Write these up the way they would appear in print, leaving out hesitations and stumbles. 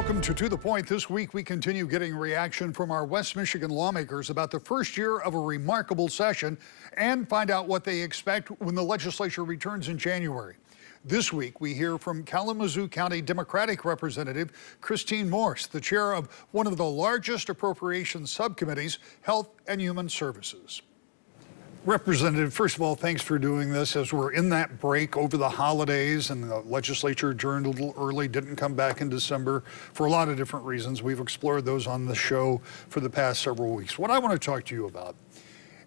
Welcome to the Point. This week we continue getting reaction from our West Michigan lawmakers about the first year of a remarkable session and find out what they expect when the legislature returns in January. This week we hear from Kalamazoo County Democratic Representative Christine Morse, the chair of one of the largest appropriations subcommittees, Health and Human Services. Representative, first of all, thanks for doing this as we're in that break over the holidays and the legislature adjourned a little early, didn't come back in December for a lot of different reasons. We've explored those on the show for the past several weeks. What I want to talk to you about,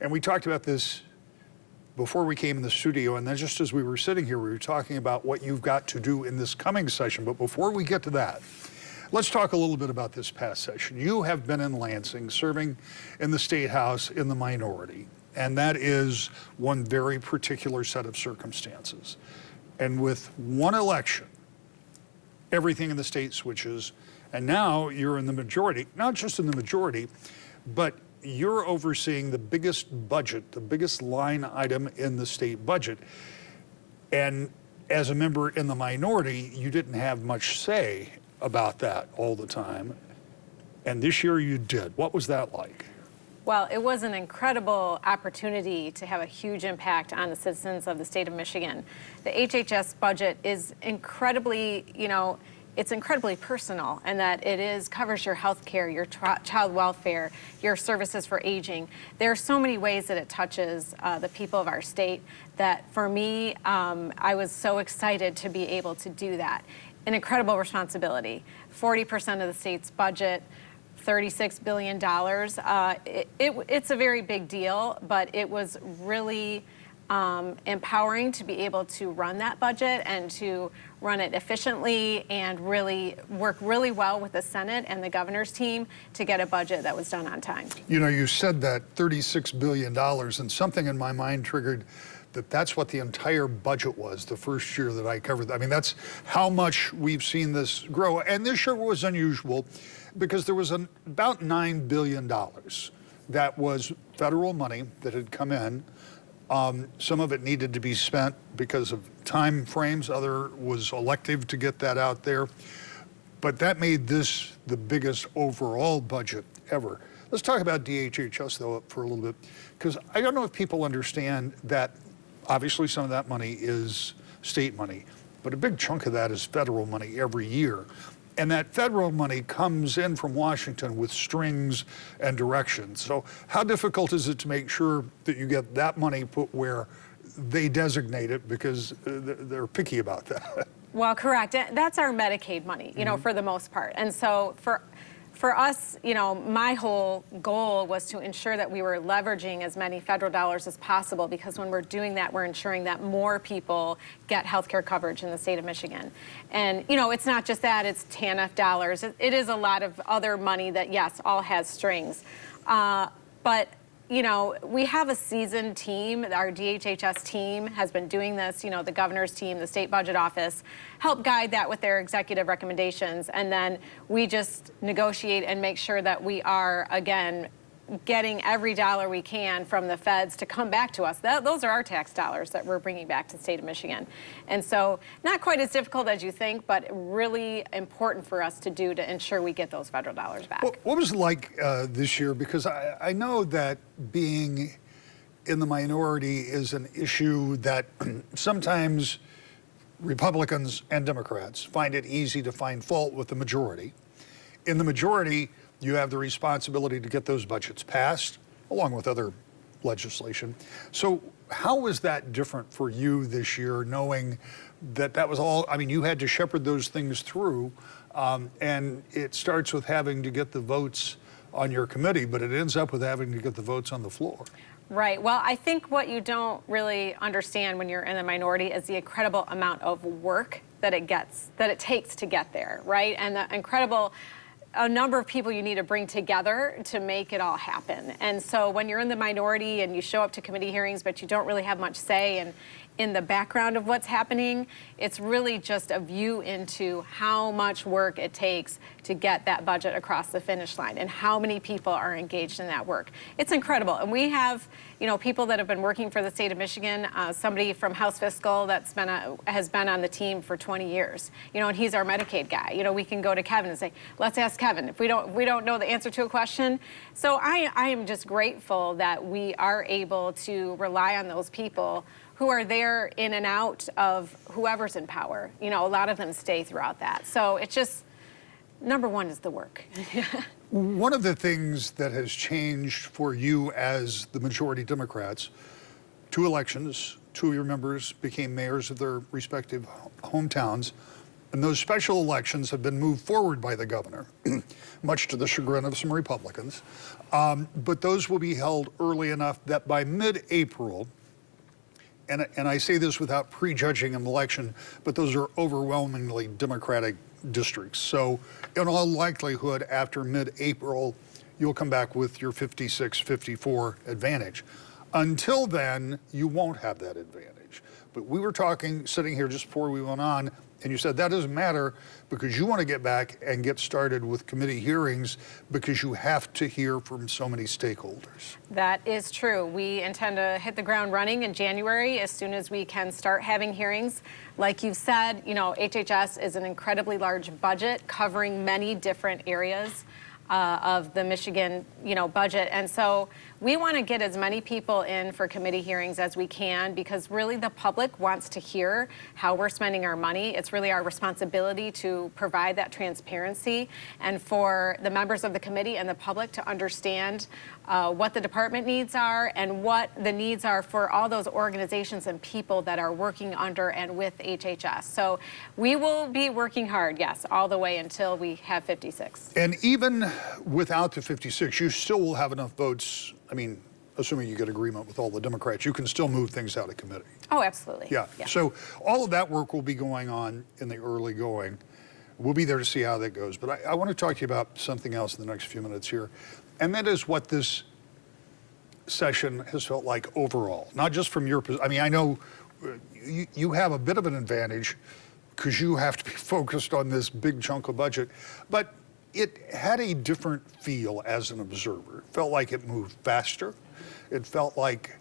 and we talked about this before we came in the studio, and then just as we were sitting here, we were talking about what you've got to do in this coming session. But before we get to that, let's talk a little bit about this past session. You have been in Lansing, serving in the State House in the minority. And that is one very particular set of circumstances. And with one election, everything in the state switches. And now you're in the majority, not just in the majority, but you're overseeing the biggest budget, the biggest line item in the state budget. And as a member in the minority, you didn't have much say about that all the time. And this year you did. What was that like? Well, it was an incredible opportunity to have a huge impact on the citizens of the state of Michigan. The HHS budget is incredibly, it's incredibly personal, and that it covers your health care, your child welfare, your services for aging. There are so many ways that it touches the people of our state that for me, I was so excited to be able to do that. An incredible responsibility. 40% of the state's budget, $36 billion. It's a very big deal, but it was really empowering to be able to run that budget and to run it efficiently and really work really well with the Senate and the governor's team to get a budget that was done on time. You know, you said that $36 billion, and something in my mind triggered that's what the entire budget was the first year that I covered. I mean, that's how much we've seen this grow. And this year was unusual because there was about $9 billion that was federal money that had come in. Some of it needed to be spent because of time frames. Other was elective to get that out there. But that made this the biggest overall budget ever. Let's talk about DHHS, though, for a little bit, because I don't know if people understand that obviously some of that money is state money, but a big chunk of that is federal money every year. And that federal money comes in from Washington with strings and directions. So how difficult is it to make sure that you get that money put where they designate it, because they're picky about that? Well, correct. That's our Medicaid money, for the most part. And so for us, my whole goal was to ensure that we were leveraging as many federal dollars as possible, because when we're doing that, we're ensuring that more people get health care coverage in the state of Michigan. And, it's not just that, it's TANF dollars. It is a lot of other money that, yes, all has strings. But we have a seasoned team. Our DHHS team has been doing this. The governor's team, the state budget office, help guide that with their executive recommendations. And then we just negotiate and make sure that we are, again, getting every dollar we can from the feds to come back to us. Those are our tax dollars that we're bringing back to the state of Michigan. And so not quite as difficult as you think, but really important for us to do to ensure we get those federal dollars back. What was it like this year? Because I know that being in the minority is an issue that sometimes Republicans and Democrats find it easy to find fault with the majority. In the majority, you have the responsibility to get those budgets passed, along with other legislation. So how is that different for you this year, knowing that that was all, I mean, you had to shepherd those things through, and it starts with having to get the votes on your committee, but it ends up with having to get the votes on the floor. Right. Well, I think what you don't really understand when you're in the minority is the incredible amount of work that it takes to get there, right? And the incredible a number of people you need to bring together to make it all happen. And so when you're in the minority and you show up to committee hearings, but you don't really have much say, and in the background of what's happening. It's really just a view into how much work it takes to get that budget across the finish line and how many people are engaged in that work. It's incredible. And we have, people that have been working for the state of Michigan, somebody from House Fiscal has been on the team for 20 years, and he's our Medicaid guy. We can go to Kevin and say, let's ask Kevin if we don't know the answer to a question. So I am just grateful that we are able to rely on those people who are there in and out of whoever's in power. A lot of them stay throughout that. So it's just, number one is the work. One of the things that has changed for you as the majority Democrats, 2 elections, 2 of your members became mayors of their respective hometowns, and those special elections have been moved forward by the governor, much to the chagrin of some Republicans. But those will be held early enough that by mid-April, and I say this without prejudging an election, but those are overwhelmingly Democratic districts. So in all likelihood, after mid-April, you'll come back with your 56-54 advantage. Until then, you won't have that advantage. But we were talking, sitting here just before we went on, and you said that doesn't matter because you want to get back and get started with committee hearings because you have to hear from so many stakeholders. That is true. We intend to hit the ground running in January as soon as we can start having hearings. Like you said, HHS is an incredibly large budget covering many different areas of the Michigan, budget. And so we want to get as many people in for committee hearings as we can because really the public wants to hear how we're spending our money. It's really our responsibility to provide that transparency and for the members of the committee and the public to understand what the department needs are and what the needs are for all those organizations and people that are working under and with HHS. So we will be working hard, yes, all the way until we have 56. And even without the 56, you still will have enough votes. I mean, assuming you get agreement with all the Democrats, you can still move things out of committee. Oh, absolutely. Yeah. So all of that work will be going on in the early going. We'll be there to see how that goes. But I want to talk to you about something else in the next few minutes here. And that is what this session has felt like overall, not just from your position. I mean, I know you have a bit of an advantage because you have to be focused on this big chunk of budget, but it had a different feel as an observer. It felt like it moved faster. It felt like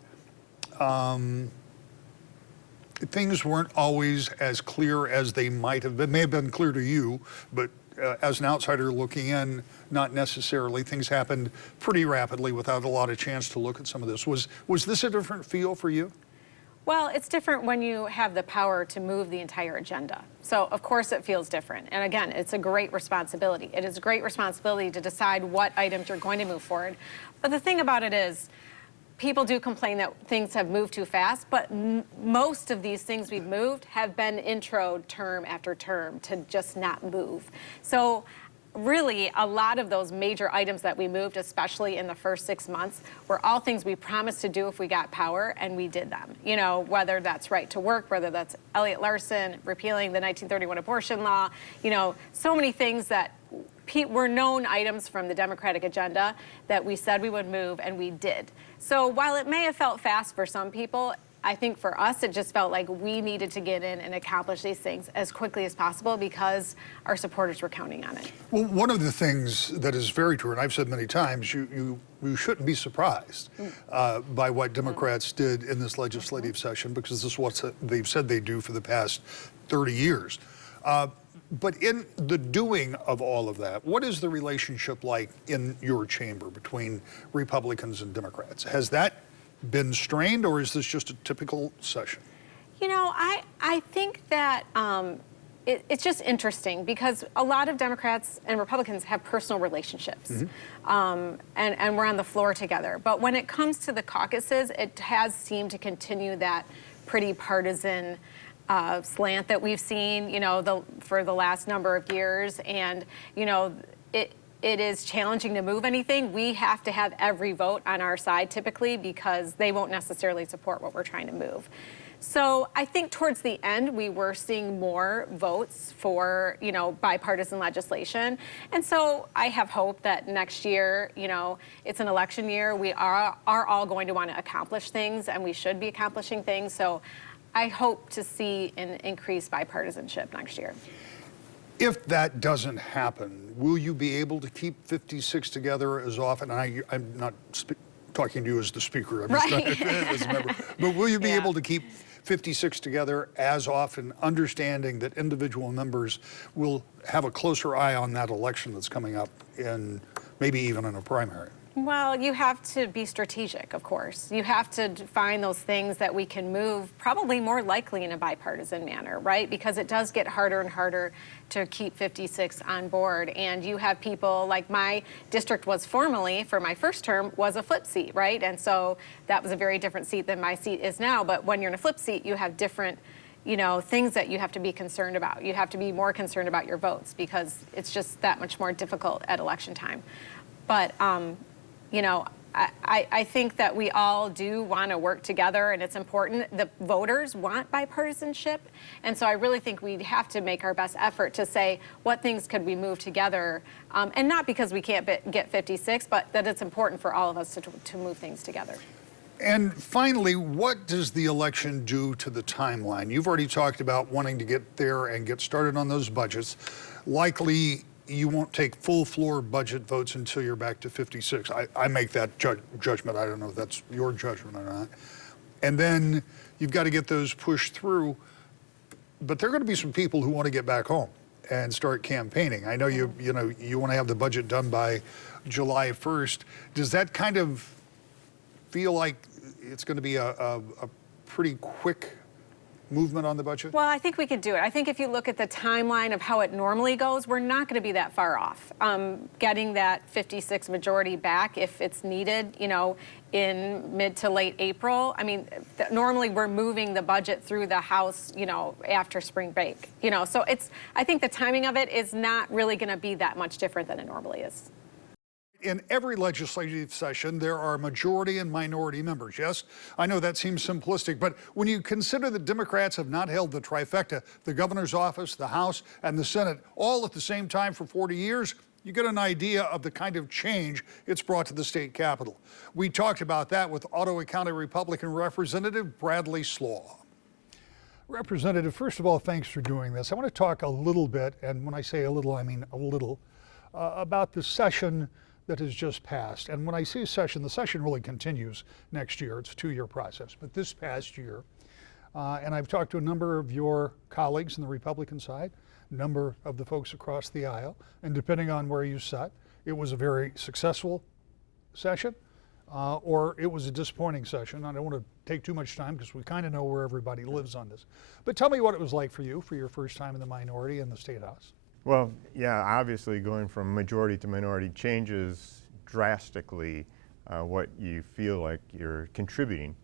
things weren't always as clear as they might have been. May have been clear to you, but as an outsider looking in, not necessarily. Things happened pretty rapidly without a lot of chance to look at some of this. Was this a different feel for you? Well, it's different when you have the power to move the entire agenda. So, of course, it feels different. And again, it's a great responsibility. It is a great responsibility to decide what items you're going to move forward. But the thing about it is, people do complain that things have moved too fast, but most of these things we've moved have been introed term after term to just not move. So really, a lot of those major items that we moved, especially in the first 6 months, were all things we promised to do if we got power, and we did them. Whether that's right to work, whether that's Elliott Larson, repealing the 1931 abortion law, so many things that were known items from the Democratic agenda that we said we would move, and we did. So while it may have felt fast for some people, I think for us, it just felt like we needed to get in and accomplish these things as quickly as possible because our supporters were counting on it. Well, one of the things that is very true, and I've said many times, you shouldn't be surprised by what Democrats did in this legislative session because this is what they've said they do for the past 30 years. But in the doing of all of that, what is the relationship like in your chamber between Republicans and Democrats? Has that been strained, or is this just a typical session? I think that it's just interesting because a lot of Democrats and Republicans have personal relationships, and we're on the floor together. But when it comes to the caucuses, it has seemed to continue that pretty partisan slant that we've seen, for the last number of years, and it is challenging to move anything. We have to have every vote on our side typically because they won't necessarily support what we're trying to move. So I think towards the end, we were seeing more votes for, bipartisan legislation. And so I have hope that next year, it's an election year. We are all going to want to accomplish things, and we should be accomplishing things. So I hope to see an increased bipartisanship next year. If that doesn't happen, will you be able to keep 56 together as often? And I'm not talking to you as the speaker, I'm just Right. talking as a member. But will you be Yeah. able to keep 56 together as often, understanding that individual members will have a closer eye on that election that's coming up, in maybe even in a primary? Well, you have to be strategic, of course. You have to find those things that we can move, probably more likely in a bipartisan manner, right? Because it does get harder and harder to keep 56 on board. And you have people, like my district was formerly, for my first term, was a flip seat, right? And so that was a very different seat than my seat is now. But when you're in a flip seat, you have different, things that you have to be concerned about. You have to be more concerned about your votes because it's just that much more difficult at election time. But, I think that we all do want to work together, and it's important. The voters want bipartisanship, and so I really think we have to make our best effort to say what things could we move together, and not because we can't get 56, but that it's important for all of us to move things together. And finally, what does the election do to the timeline? You've already talked about wanting to get there and get started on those budgets. Likely, you won't take full floor budget votes until you're back to 56. I make that judgment. I don't know if that's your judgment or not. And then you've got to get those pushed through. But there are going to be some people who want to get back home and start campaigning. I know you want to have the budget done by July 1st. Does that kind of feel like it's going to be a pretty quick movement on the budget? Well, I think we could do it. I think if you look at the timeline of how it normally goes, we're not going to be that far off. Getting that 56 majority back, if it's needed, in mid to late April. I mean, normally we're moving the budget through the House, after spring break. So I think the timing of it is not really going to be that much different than it normally is. In every legislative session, there are majority and minority members. Yes, I know that seems simplistic, but when you consider that Democrats have not held the trifecta, the governor's office, the House, and the Senate, all at the same time for 40 years, you get an idea of the kind of change it's brought to the state capitol. We talked about that with Ottawa County Republican Representative Bradley Slaw. Representative, first of all, thanks for doing this. I want to talk a little bit, and when I say a little, I mean a little, about the session that has just passed. And when I say session, the session really continues next year. It's a 2-year process. But this past year, and I've talked to a number of your colleagues on the Republican side, a number of the folks across the aisle, and depending on where you sat, it was a very successful session, or it was a disappointing session. I don't want to take too much time because we kind of know where everybody lives on this. But tell me what it was like for you for your first time in the minority in the State House. Well, yeah, obviously going from majority to minority changes drastically what you feel like you're contributing,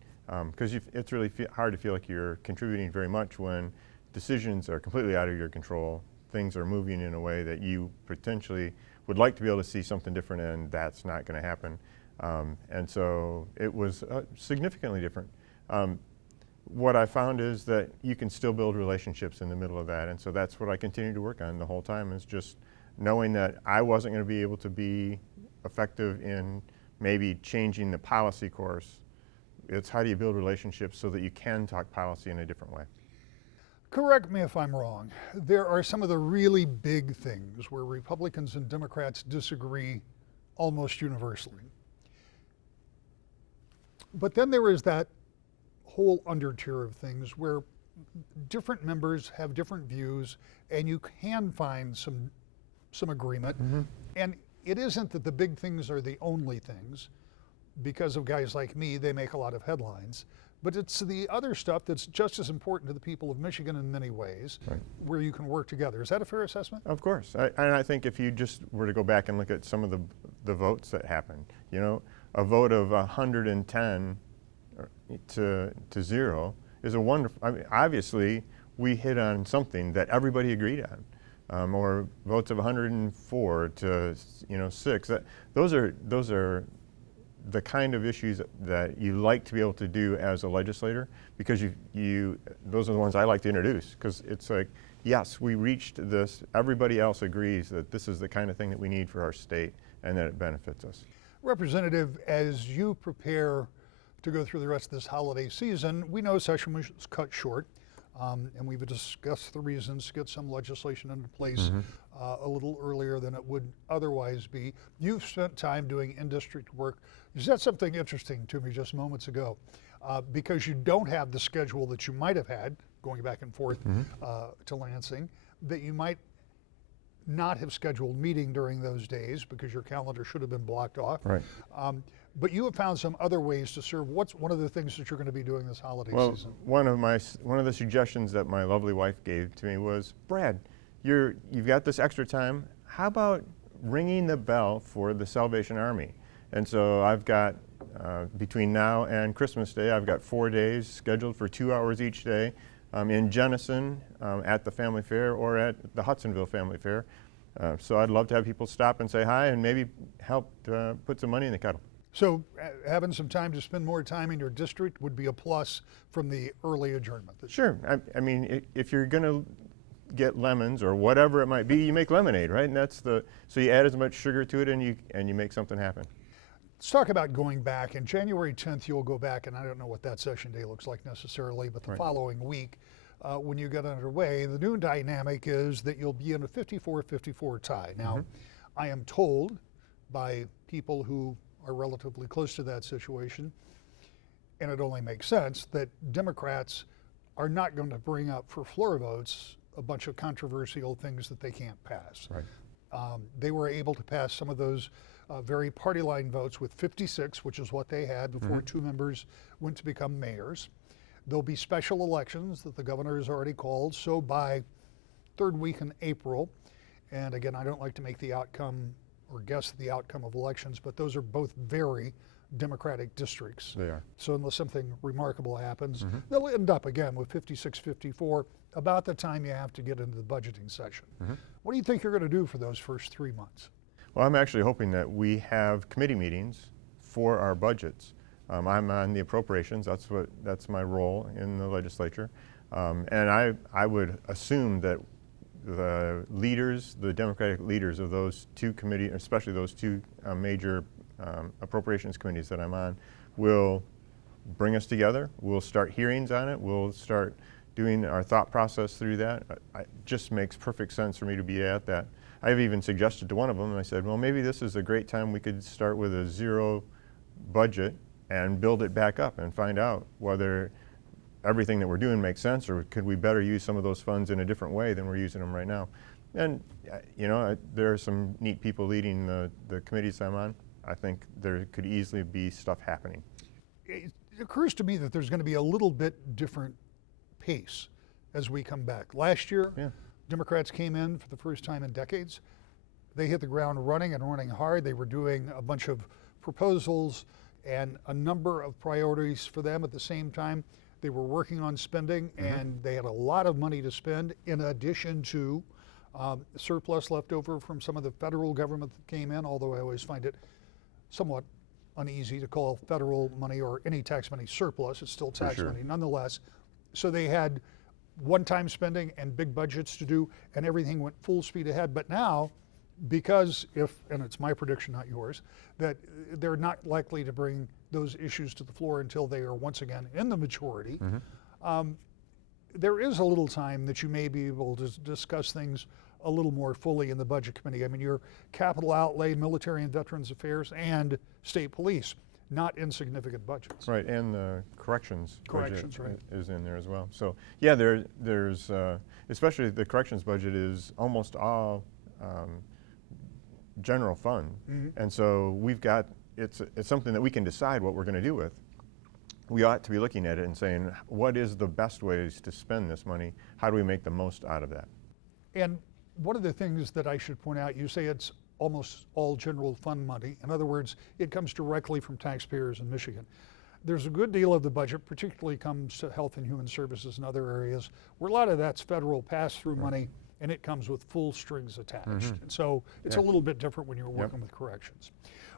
because it's really hard to feel like you're contributing very much when decisions are completely out of your control. Things are moving in a way that you potentially would like to be able to see something different, and that's not going to happen. And so it was significantly different. What I found is that you can still build relationships in the middle of that, and so that's what I continue to work on the whole time, is just knowing that I wasn't going to be able to be effective in maybe changing the policy course. It's how do you build relationships so that you can talk policy in a different way. Correct me if I'm wrong. There are some of the really big things where Republicans and Democrats disagree almost universally. But then there is that whole undertier of things where different members have different views and you can find some agreement. Mm-hmm. And it isn't that the big things are the only things. Because of guys like me, they make a lot of headlines. But it's the other stuff that's just as important to the people of Michigan in many ways, right, where you can work together. Is that a fair assessment? Of course. And I think if you just were to go back and look at some of the votes that happened, a vote of 110 to 0 is a wonderful, I mean, obviously we hit on something that everybody agreed on. Or votes of 104 to 6. Those are the kind of issues that you like to be able to do as a legislator, because those are the ones I like to introduce, because it's like, yes, we reached this, everybody else agrees that this is the kind of thing that we need for our state and that it benefits us. Representative, as you prepare to go through the rest of this holiday season. We know session was cut short, and we've discussed the reasons to get some legislation into place a little earlier than it would otherwise be. You've spent time doing in-district work. You said something interesting to me just moments ago. Because you don't have the schedule that you might have had going back and forth to Lansing, that you might not have scheduled meeting during those days because your calendar should have been blocked off. Right. But you have found some other ways to serve. What's one of the things that you're going to be doing this holiday season? One of the suggestions that my lovely wife gave to me was, Brad, you've got this extra time. How about ringing the bell for the Salvation Army? And so I've got between now and Christmas Day, I've got 4 days scheduled for 2 hours each day in Jenison at the Family Fair or at the Hudsonville Family Fair. So I'd love to have people stop and say hi and maybe help put some money in the kettle. So having some time to spend more time in your district would be a plus from the early adjournment. Sure. I mean, if you're going to get lemons or whatever it might be, you make lemonade, right? And so you add as much sugar to it and you make something happen. Let's talk about going back. And January 10th, you'll go back, and I don't know what that session day looks like necessarily, but the following week, when you get underway, the new dynamic is that you'll be in a 54-54 tie. Now, I am told by people who are relatively close to that situation, and it only makes sense, that Democrats are not going to bring up for floor votes a bunch of controversial things that they can't pass. Right. They were able to pass some of those very party line votes with 56, which is what they had before 2 members went to become mayors. There'll be special elections that the governor has already called, so by 3rd week in April, and again, I don't like to make the outcome or guess the outcome of elections, but those are both very Democratic districts. They are. So unless something remarkable happens, they'll end up again with 56-54 about the time you have to get into the budgeting session. What do you think you're going to do for those first 3 months? Well, I'm actually hoping that we have committee meetings for our budgets. I'm on the appropriations. That's my role in the legislature, and I would assume that the leaders, the Democratic leaders of those 2 committees, especially those 2 major appropriations committees that I'm on, will bring us together. We'll start hearings on it. We'll start doing our thought process through that. It just makes perfect sense for me to be at that. I've even suggested to one of them, and I said, well, maybe this is a great time we could start with a 0 budget and build it back up and find out whether everything that we're doing makes sense, or could we better use some of those funds in a different way than we're using them right now. And there are some neat people leading the committees I'm on. I think there could easily be stuff happening. It occurs to me that there's going to be a little bit different pace as we come back. Last year, Democrats came in for the first time in decades. They hit the ground running and running hard. They were doing a bunch of proposals and a number of priorities for them at the same time. They were working on spending, and they had a lot of money to spend in addition to surplus left over from some of the federal government that came in, although I always find it somewhat uneasy to call federal money or any tax money surplus. It's still tax money nonetheless. So they had one-time spending and big budgets to do, and everything went full speed ahead. But now, because and it's my prediction, not yours, that they're not likely to bring those issues to the floor until they are once again in the majority, there is a little time that you may be able to discuss things a little more fully in the Budget Committee. I mean, your capital outlay, military and veterans affairs, and state police, not insignificant budgets. Right, and the corrections budget right. is in there as well. So yeah, there's especially the corrections budget is almost all general fund, and so we've got it's something that we can decide what we're going to do with. We ought to be looking at it and saying, what is the best ways to spend this money? How do we make the most out of that? And one of the things that I should point out, you say it's almost all general fund money. In other words, it comes directly from taxpayers in Michigan. There's a good deal of the budget, particularly comes to health and human services and other areas, where a lot of that's federal pass-through money, and it comes with full strings attached. And so it's a little bit different when you're working with corrections.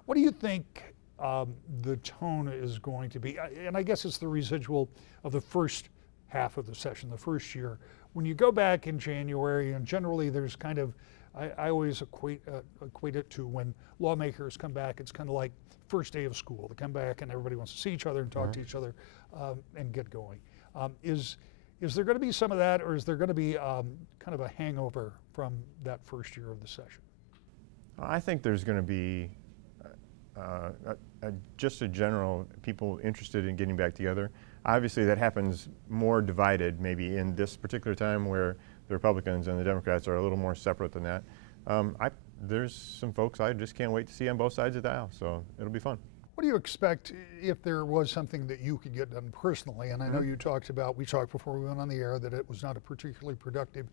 What do you think the tone is going to be? And I guess it's the residual of the first half of the session, the first year. When you go back in January, and generally there's kind of I always equate it to when lawmakers come back, it's kind of like first day of school. They come back and everybody wants to see each other and talk to each other and get going. Is there going to be some of that, or is there going to be kind of a hangover from that first year of the session? I think there's going to be just a general people interested in getting back together. Obviously, that happens more divided maybe in this particular time where the Republicans and the Democrats are a little more separate than that. There's some folks I just can't wait to see on both sides of the aisle, so it'll be fun. What do you expect if there was something that you could get done personally? And I know we talked before we went on the air that it was not a particularly productive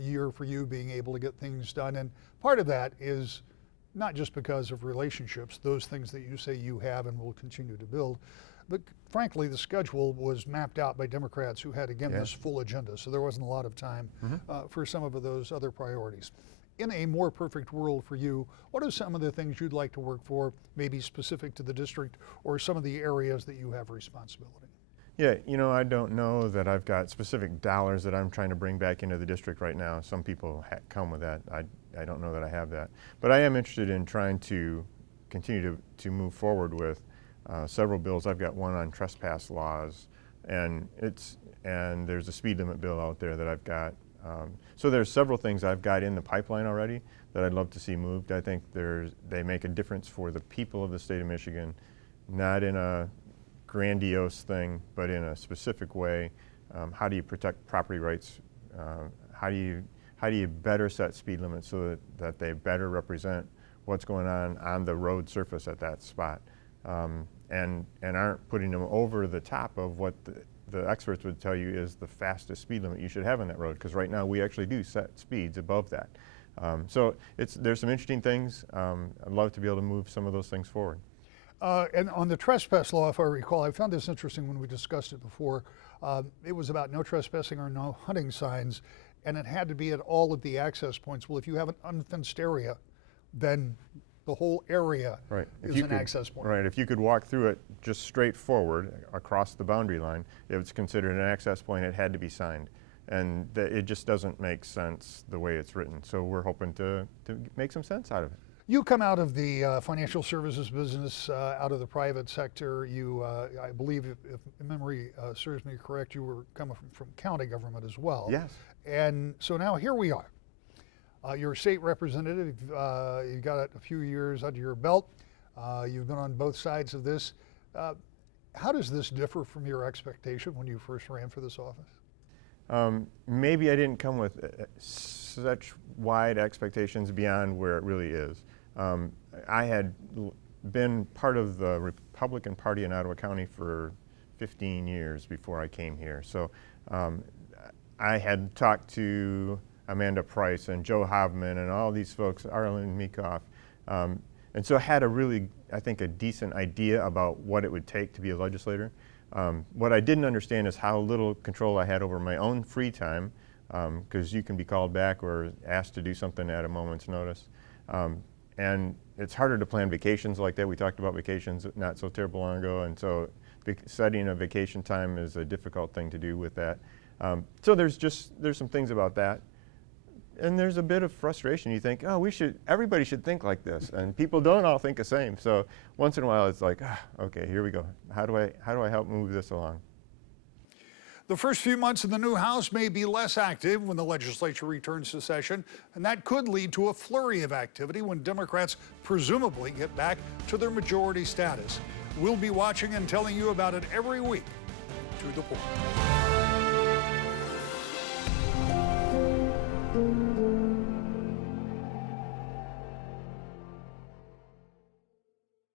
year for you being able to get things done. And part of that is not just because of relationships, those things that you say you have and will continue to build, but frankly, the schedule was mapped out by Democrats who had, again, this full agenda. So there wasn't a lot of time for some of those other priorities. In a more perfect world for you, what are some of the things you'd like to work for, maybe specific to the district or some of the areas that you have responsibility? Yeah, you know, I don't know that I've got specific dollars that I'm trying to bring back into the district right now. Some people come with that. I don't know that I have that. But I am interested in trying to continue to move forward with several bills. I've got one on trespass laws, and there's a speed limit bill out there that I've got. So there's several things I've got in the pipeline already that I'd love to see moved. I think they make a difference for the people of the state of Michigan, not in a grandiose thing, but in a specific way. How do you protect property rights? How do you better set speed limits so that they better represent what's going on the road surface at that spot, and aren't putting them over the top of what the experts would tell you is the fastest speed limit you should have on that road, because right now we actually do set speeds above that. So there's some interesting things. I'd love to be able to move some of those things forward. And on the trespass law, if I recall, I found this interesting when we discussed it before. It was about no trespassing or no hunting signs, and it had to be at all of the access points. Well, if you have an unfenced area, then the whole area is an access point. Right. If you could walk through it just straight forward across the boundary line, if it's considered an access point, it had to be signed. And it just doesn't make sense the way it's written. So we're hoping to make some sense out of it. You come out of the financial services business, out of the private sector. You, I believe, if memory serves me correct, you were coming from county government as well. Yes. And so now here we are. You're a state representative. You got a few years under your belt. You've been on both sides of this. How does this differ from your expectation when you first ran for this office? Maybe I didn't come with such wide expectations beyond where it really is. I had been part of the Republican Party in Ottawa County for 15 years before I came here. So I had talked to Amanda Price and Joe Hovman and all these folks, Arlen Meekoff. And so I had I think, a decent idea about what it would take to be a legislator. What I didn't understand is how little control I had over my own free time, because you can be called back or asked to do something at a moment's notice. And it's harder to plan vacations like that. We talked about vacations not so terrible long ago, and so setting a vacation time is a difficult thing to do with that. So there's some things about that. And there's a bit of frustration. You think, oh, everybody should think like this, and people don't all think the same. So once in a while, it's like, okay, here we go. How do I help move this along? The first few months in the new House may be less active when the legislature returns to session, and that could lead to a flurry of activity when Democrats presumably get back to their majority status. We'll be watching and telling you about it every week. To the point.